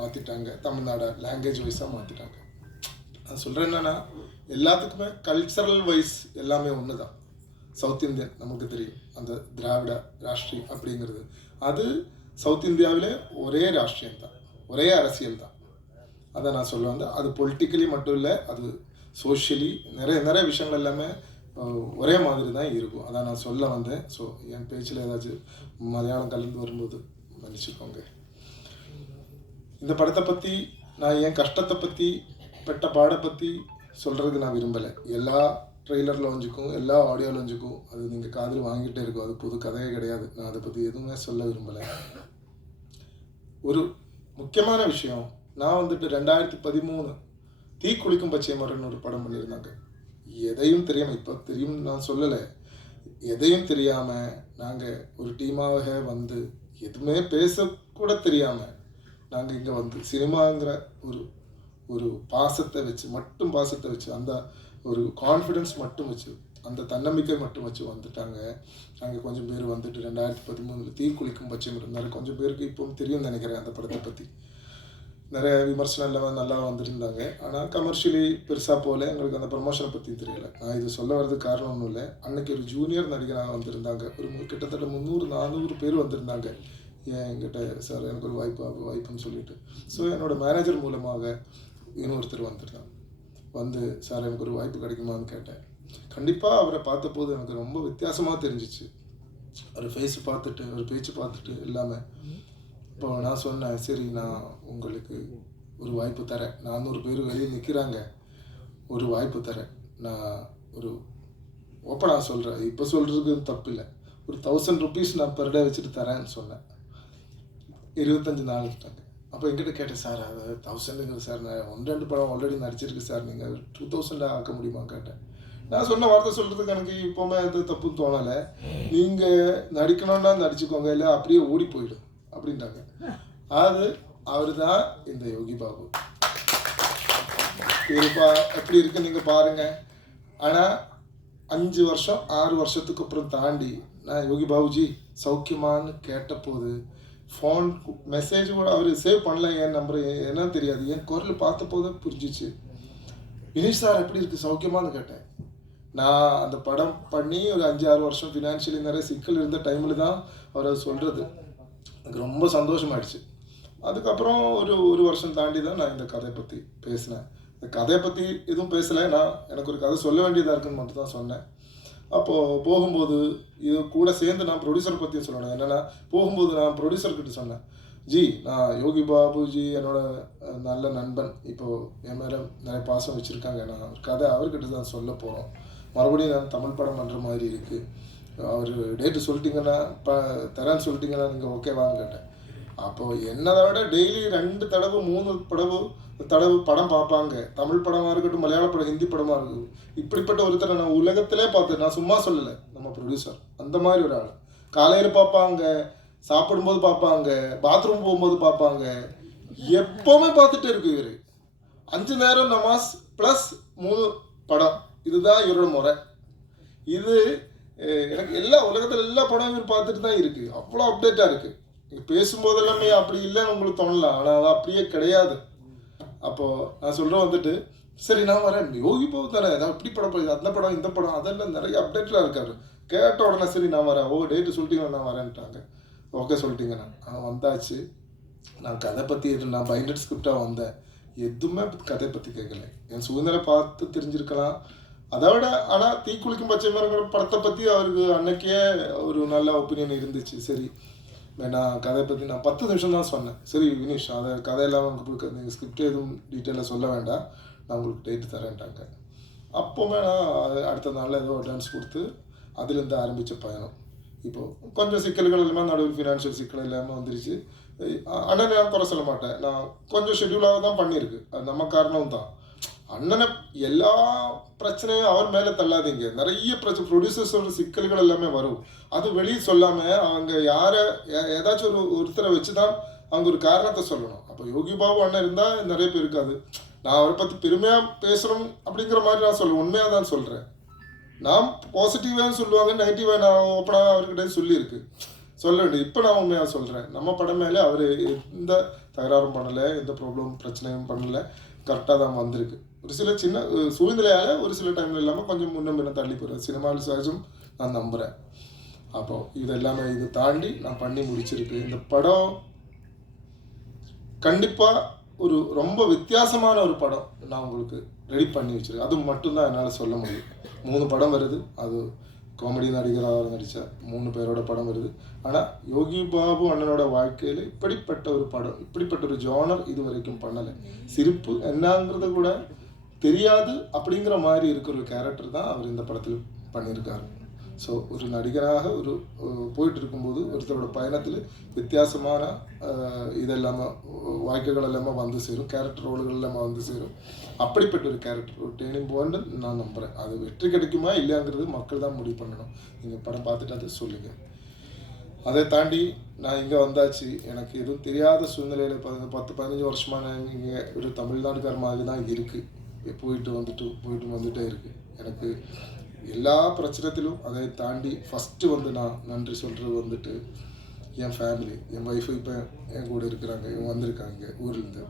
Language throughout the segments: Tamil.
மாற்றிட்டாங்க, தமிழ்நாடை லாங்குவேஜ் வைஸாக மாற்றிட்டாங்க. நான் சொல்கிறேன் என்னென்னா, எல்லாத்துக்குமே கல்ச்சரல் வைஸ் எல்லாமே ஒன்று தான். சவுத் இந்தியன் நமக்கு தெரியும், அந்த திராவிட ராஷ்ட்ரியம் அப்படிங்கிறது அது சவுத் இந்தியாவிலே ஒரே ராஷ்ட்ரியம் தான், ஒரே அரசியல் தான். அதை நான் சொல்ல வந்து அது பொலிட்டிக்கலி மட்டும் இல்லை, அது சோஷியலி நிறைய விஷயங்கள் எல்லாமே ஒரே மாதிரி தான் இருக்கும். அதான் நான் சொல்ல வந்தேன். ஸோ என் பேச்சில் ஏதாச்சும் மலையாளம் கலந்து வரும்போது மன்னிச்சுக்கோங்க. இந்த படத்தை பற்றி நான் என் கஷ்டத்தை பற்றி பெட்ட பாடை பற்றி சொல்கிறதுக்கு நான் விரும்பலை. எல்லா ட்ரெய்லர் லான்ச்சுக்கும் எல்லா ஆடியோ லான்ச்சுக்கும் அது நீங்கள் காதில் வாங்கிட்டே இருக்கும். அது புது கதையே கிடையாது. நான் அதை பற்றி எதுவுமே சொல்ல விரும்பலை. ஒரு முக்கியமான விஷயம், நான் வந்துட்டு 2013 தீ குளிக்கும் பச்சை மரம்னு ஒரு படம் பண்ணியிருந்தாங்க. எதையும் தெரியாமல், இப்போ தெரியும் நான் சொல்லலை, எதையும் தெரியாமல் நாங்கள் ஒரு டீமாக வந்து எதுவுமே பேசக்கூட தெரியாமல் நாங்கள் இங்கே வந்து சினிமாங்கிற ஒரு பாசத்தை வச்சு அந்த ஒரு கான்ஃபிடென்ஸ் மட்டும் வச்சு, அந்த தன்னம்பிக்கை மட்டும் வச்சு வந்துட்டாங்க. நாங்கள் கொஞ்சம் பேர் வந்துட்டு 2013 தீ குளிக்கும் பச்சை மரம் கொஞ்சம் பேருக்கு இப்போவும் தெரியும்னு நினைக்கிறேன். அந்த படத்தை பற்றி நிறைய விமர்சனம் எல்லாம் நல்லா வந்துருந்தாங்க. ஆனால் கமர்ஷியலி பெருசாக போகல. எங்களுக்கு அந்த ப்ரமோஷனை பற்றி தெரியலை. நான் இது சொல்ல வர்றதுக்கு காரணம் ஒன்றும் இல்லை. அன்றைக்கி ஒரு ஜூனியர் நடிகராக வந்திருந்தாங்க. ஒரு கிட்டத்தட்ட 300-400 பேர் வந்திருந்தாங்க. என்கிட்ட சார் எனக்கு ஒரு வாய்ப்புன்னு சொல்லிட்டு. ஸோ என்னோடய மேனேஜர் மூலமாக இன்னொருத்தர் வந்திருந்தாங்க. வந்து சார் எனக்கு ஒரு வாய்ப்பு கிடைக்குமான்னு கேட்டேன். கண்டிப்பாக அவரை பார்த்தபோது எனக்கு ரொம்ப வித்தியாசமாக தெரிஞ்சிச்சு. ஒரு ஃபேஸ் பார்த்துட்டு, ஒரு பேச்சு பார்த்துட்டு இல்லாமல். இப்போ நான் சொன்னேன், சரி நான் உங்களுக்கு ஒரு வாய்ப்பு தரேன், 400 பேர் வெளியே நிற்கிறாங்க, ஒரு வாய்ப்பு தரேன், நான் ஒரு ஓப்பனாக சொல்கிறேன், இப்போ சொல்கிறதுக்கு தப்பு இல்லை, ஒரு 1000 rupees நான் பெர் டே வச்சுட்டு தரேன்னு சொன்னேன். 25 நாள்ட்டாங்க. அப்போ என்கிட்ட கேட்டேன், சார் அது 1000ங்கிறது சார், நான் 1-2 படம் ஆல்ரெடி நடிச்சிருக்கு சார், நீங்கள் 2000 ஆக்க முடியுமா கேட்டேன். நான் சொன்ன வார்த்தை சொல்கிறதுக்கு எனக்கு இப்போவுமே அது தப்புன்னு தோணலை. நீங்கள் நடிக்கணும்னா நடிச்சுக்கோங்க, இல்லை அப்படியே ஓடி போயிடும் அப்படின்ட்டாங்க. அது அவர் தான் இந்த யோகி பாபு. எப்படி இருக்கு நீங்கள் பாருங்கள். ஆனால் 5 வருஷம் 6 வருஷத்துக்கு அப்புறம் தாண்டி நான் யோகி பாபுஜி சௌக்கியமானு கேட்டபோது ஃபோன் மெசேஜ் கூட அவர் சேவ் பண்ணல, என் நம்பர் என்னன்னு தெரியாது, என் குரல் பார்த்த போது புரிஞ்சிச்சு. வினீஷ் சார் எப்படி இருக்குது சௌக்கியமானு கேட்டேன். நான் அந்த படம் பண்ணி ஒரு 5-6 வருஷம் ஃபினான்ஷியலி நிறைய சிக்கல் இருந்த டைமில் தான் அவர் அதை சொல்கிறது. எனக்கு ரொம்ப சந்தோஷமாயிடுச்சு. அதுக்கப்புறம் ஒரு வருஷம் தாண்டி தான் நான் இந்த கதையை பற்றி பேசினேன். இந்த கதையை பற்றி எதுவும் பேசலை, எனக்கு ஒரு கதை சொல்ல வேண்டியதாக இருக்குன்னு மட்டும் தான் சொன்னேன். அப்போது போகும்போது இது கூட சேர்ந்து நான் ப்ரொடியூசரை பற்றியும் சொல்லணும். என்னென்னா, போகும்போது நான் ப்ரொடியூசர்கிட்ட சொன்னேன், ஜி நான் யோகி பாபுஜி என்னோட நல்ல நண்பன், இப்போது என் மேலே நிறைய பாசம் வச்சுருக்காங்க, நான் ஒரு கதை அவர்கிட்ட தான் சொல்ல போகிறோம், மறுபடியும் நான் தமிழ் படம் பண்ணுற மாதிரி இருக்குது, அவர் டேட்டு சொல்லிட்டீங்கன்னா தரேன்னு சொல்லிட்டீங்கன்னா நீங்கள் ஓகேவான்னு கேட்டேன். அப்போது என்னதை விட டெய்லி 2 தடவை 3 தடவை படம் பார்ப்பாங்க. தமிழ் படமாக இருக்கட்டும், மலையாள படம், ஹிந்தி படமாக இருக்கட்டும். இப்படிப்பட்ட ஒருத்தரை நான் உலகத்திலே பார்த்தேன். நான் சும்மா சொல்லலை, நம்ம ப்ரொடியூசர் அந்த மாதிரி ஒரு ஆள். காலையில் பார்ப்பாங்க, சாப்பிடும்போது பார்ப்பாங்க, பாத்ரூம் போகும்போது பார்ப்பாங்க, எப்போவுமே பார்த்துட்டே இருக்கு இவர். 5 நேரம் நமாஸ் ப்ளஸ் 3 படம், இதுதான் இவரோட முறை. இது எனக்கு எல்லா உலகத்தில் எல்லா படம் இவர் பார்த்துட்டு தான் இருக்குது. அவ்வளோ அப்டேட்டாக இருக்குது. நீங்கள் பேசும்போது எல்லாமே அப்படி இல்லைன்னு உங்களுக்கு தோணலாம், ஆனால் அது அப்படியே கிடையாது. அப்போது நான் சொல்கிறேன் வந்துட்டு, சரி நான் வரேன், யோகி பாபு தானே, ஏதாவது இப்படி படம் போய் அந்த படம் இந்த படம் அதெல்லாம் நிறைய அப்டேட்டில் இருக்காரு. கேட்ட உடனே சரி நான் வரேன், டேட்டு சொல்லிட்டீங்கன்னா நான் வரேன்ட்டாங்க. ஓகே சொல்லிட்டீங்கண்ணா. வந்தாச்சு. நான் கதை பற்றி நான் பைண்டட் ஸ்கிரிப்டாக வந்தேன், எதுவுமே கதை பற்றி கேட்கல. என் சூழ்நிலை பார்த்து தெரிஞ்சிருக்கலாம். அதை விட ஆனால் தீ குளிக்கும் பச்சை மரங்கிற படத்தை பற்றி அவருக்கு அன்னைக்கே ஒரு நல்ல ஒப்பீனியன் இருந்துச்சு. சரி நான் கதை பற்றி நான் 10 நிமிஷம் தான் சொன்னேன். சரி வினீஷ், அதை கதையெல்லாம் உங்களுக்கு நீங்கள் ஸ்கிரிப்ட் எதுவும் டீட்டெயிலாக சொல்ல வேண்டாம், நான் உங்களுக்கு டேட்டு தரேன்ட்டாங்க. அப்போவுமே நான் அடுத்த நாளில் ஏதோ டான்ஸ் கொடுத்து அதுலேருந்து ஆரம்பித்த பயணம். இப்போது கொஞ்சம் சிக்கல்கள் இல்லாமல் நடுவில் ஃபினான்ஷியல் சிக்கல் இல்லாமல் வந்துருச்சு. அண்ணனை நான் குறை சொல்ல மாட்டேன், நான் கொஞ்சம் ஷெட்யூலாக தான் பண்ணியிருக்கு, அது நம்ம காரணம் தான். அண்ணனை எல்லா பிரச்சனையும் அவர் மேலே தள்ளாதீங்க. நிறைய ப்ரொடியூசர்ஸோட சிக்கல்கள் எல்லாமே வரும், அது வெளியே சொல்லாமல் அவங்க யாரை ஏதாச்சும் ஒருத்தரை வச்சு தான் அவங்க ஒரு காரணத்தை சொல்லணும். அப்போ யோகி பாபு அண்ணன் இருந்தால் நிறைய பேர் இருக்காது. நான் அவரை பற்றி பெருமையாக பேசுகிறோம் அப்படிங்கிற மாதிரி நான் சொல்லுவேன், உண்மையாக தான் சொல்கிறேன். நான் பாசிட்டிவாக சொல்லுவாங்க, நெகட்டிவாக நான் ஓப்பனாக அவர்கிட்ட சொல்லியிருக்கு, சொல்ல வேண்டியது. இப்போ நான் உண்மையாக சொல்கிறேன், நம்ம படம் மேலே அவர் எந்த தகராறும் பண்ணலை, எந்த பிரச்சனையும் பண்ணலை, கரெக்டாக தான் வந்திருக்கு. ஒரு சில சின்ன சூழ்நிலையால் ஒரு சில டைமில் இல்லாமல் கொஞ்சம் முன்ன பின்ன தள்ளி போயிடும். சினிமாவில் சகஜம் நான் நம்புகிறேன். அப்போது இது எல்லாமே இது தாண்டி நான் பண்ணி முடிச்சிருக்கு. இந்த படம் கண்டிப்பாக ஒரு ரொம்ப வித்தியாசமான ஒரு படம் நான் உங்களுக்கு ரெடி பண்ணி வச்சுருக்கேன். அது மட்டும்தான் என்னால் சொல்ல முடியும். 3 படம் வருது. அது காமெடி நடிகராக நடித்த 3 பேரோட படம் வருது. ஆனால் யோகி பாபு அண்ணனோட வாழ்க்கையில் இப்படிப்பட்ட ஒரு படம், இப்படிப்பட்ட ஒரு ஜானர் இது வரைக்கும் பண்ணலை. சிரிப்பு என்னங்கிறத கூட தெரியாது அப்படிங்கிற மாதிரி இருக்கிற ஒரு கேரக்டர் தான் அவர் இந்த படத்தில் பண்ணியிருக்காரு. ஸோ ஒரு நடிகராக ஒரு போயிட்டு இருக்கும்போது ஒருத்தரோட பயணத்தில் வித்தியாசமான இதெல்லாமல் வாய்ப்புகள் எல்லாமே வந்து சேரும், கேரக்டர் ரோல்கள் எல்லாமே வந்து சேரும். அப்படிப்பட்ட ஒரு கேரக்டர் ஒரு டேர்னிங் பாயிண்ட் நான் நம்புகிறேன். அது வெற்றி கிடைக்குமா இல்லையாங்கிறது மக்கள் தான் முடிவு பண்ணணும். நீங்கள் படம் பார்த்துட்டு அதை சொல்லுங்கள். அதை தாண்டி நான் இங்கே வந்தாச்சு, எனக்கு எதுவும் தெரியாத சூழ்நிலையில் 10-15 வருஷமாக நான் இங்கே ஒரு தமிழ்நாட்டுக்கார மாதிரி தான் இருக்குது. போயிட்டு வந்துட்டே இருக்குது. எனக்கு எல்லா பிரச்சனத்திலும் அதை தாண்டி ஃபஸ்ட்டு நான் நன்றி சொல்கிறது என் ஃபேமிலி, என் ஒய்ஃபு இப்போ என் கூட இருக்கிறாங்க, இவங்க வந்திருக்காங்க ஊர்லேருந்து.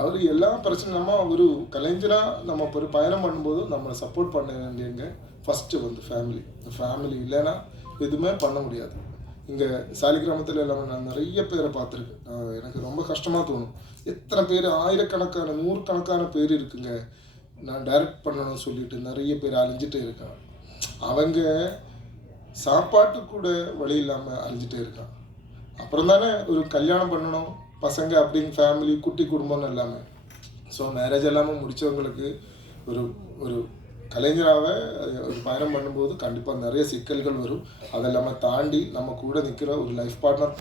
அவர் எல்லா பிரச்சனை நம்ம ஒரு கலைஞராக நம்ம ஒரு பயணம் பண்ணும்போது நம்மளை சப்போர்ட் பண்ண வேண்டியவங்க ஃபஸ்ட்டு ஃபேமிலி. இந்த ஃபேமிலி இல்லைன்னா எதுவுமே பண்ண முடியாது. இங்கே சாலிகிராமத்தில் எல்லாமே நான் நிறைய பேரை பார்த்துருக்கேன். எனக்கு ரொம்ப கஷ்டமாக தோணும். எத்தனை பேர், ஆயிரக்கணக்கான 100கணக்கான பேர் இருக்குங்க. நான் டைரக்ட் பண்ணணும்னு சொல்லிட்டு நிறைய பேர் அழிஞ்சிட்டே இருக்கான். அவங்க சாப்பாட்டுக்கு கூட வழி இல்லாமல் அழிஞ்சிட்டே இருக்கான். அப்புறம் தானே ஒரு கல்யாணம் பண்ணணும், பசங்க அப்படிங்க ஃபேமிலி, குட்டி குடும்பம்னு எல்லாமே. ஸோ மேரேஜ் எல்லாமே முடித்தவங்களுக்கு ஒரு ஒரு கலைஞராக ஒரு பயணம் பண்ணும்போது கண்டிப்பாக நிறைய சிக்கல்கள் வரும். அதெல்லாமல் தாண்டி நம்ம கூட நிற்கிற ஒரு லைஃப் பார்ட்னர்